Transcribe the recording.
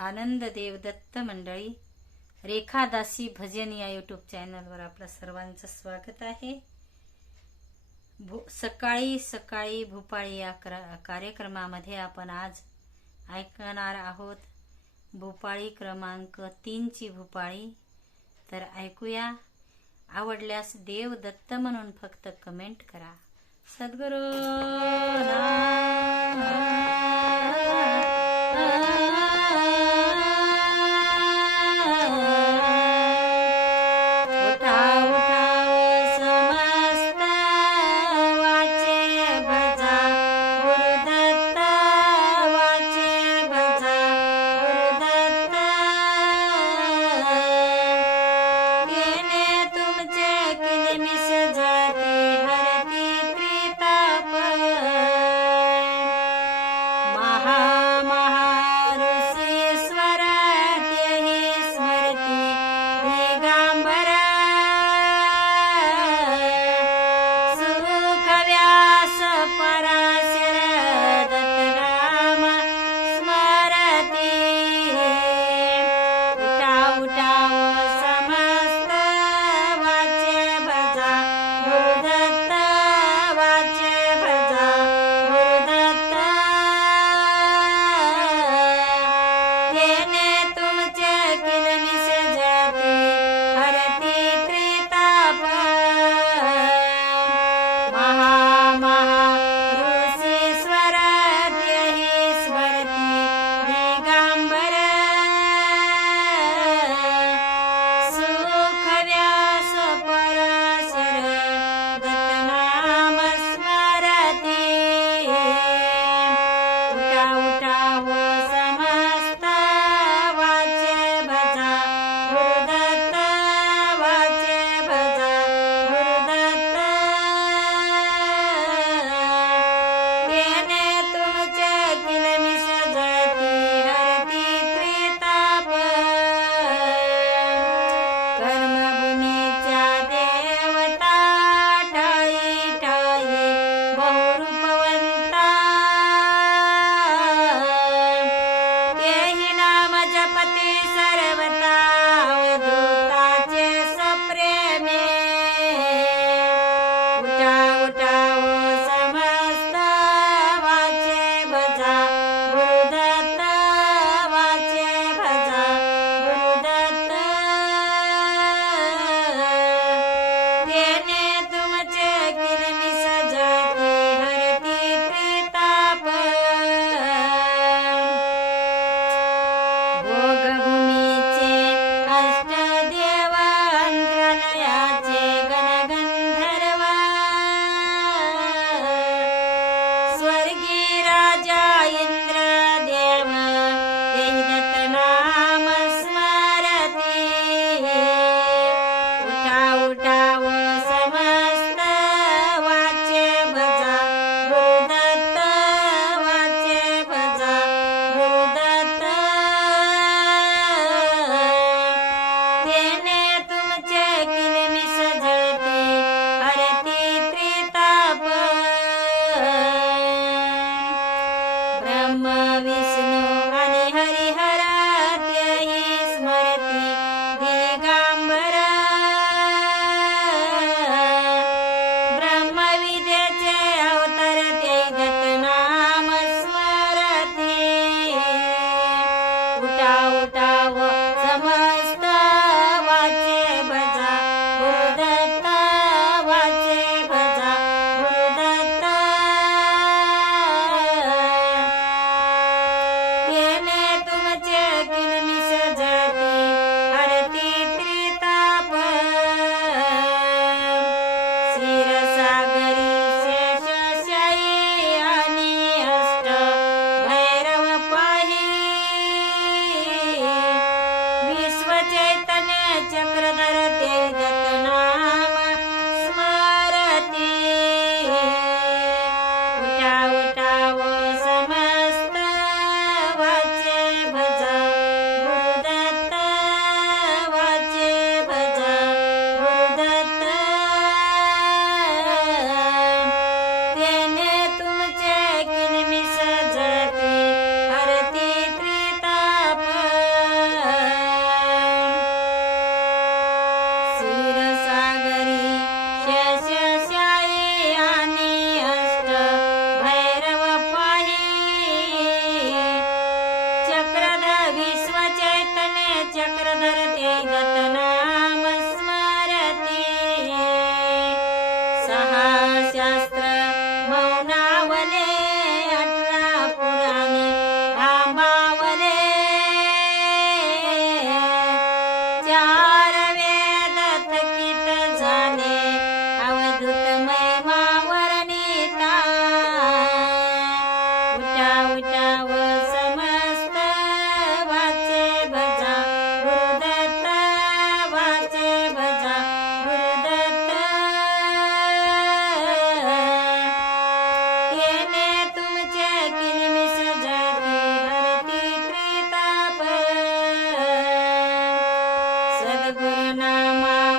आनंद देव दत्त मंडळी रेखादासी भजन या यूट्यूब चॅनलवर आपलं सर्वांचं स्वागत आहे. सकाळी सकाळी भूपाळी या कार्यक्रमामध्ये आपण आज ऐकणार आहोत भूपाळी क्रमांक तीनची भूपाळी. तर ऐकूया. आवडल्यास देव दत्त म्हणून फक्त कमेंट करा. सद्गुरू down. नामा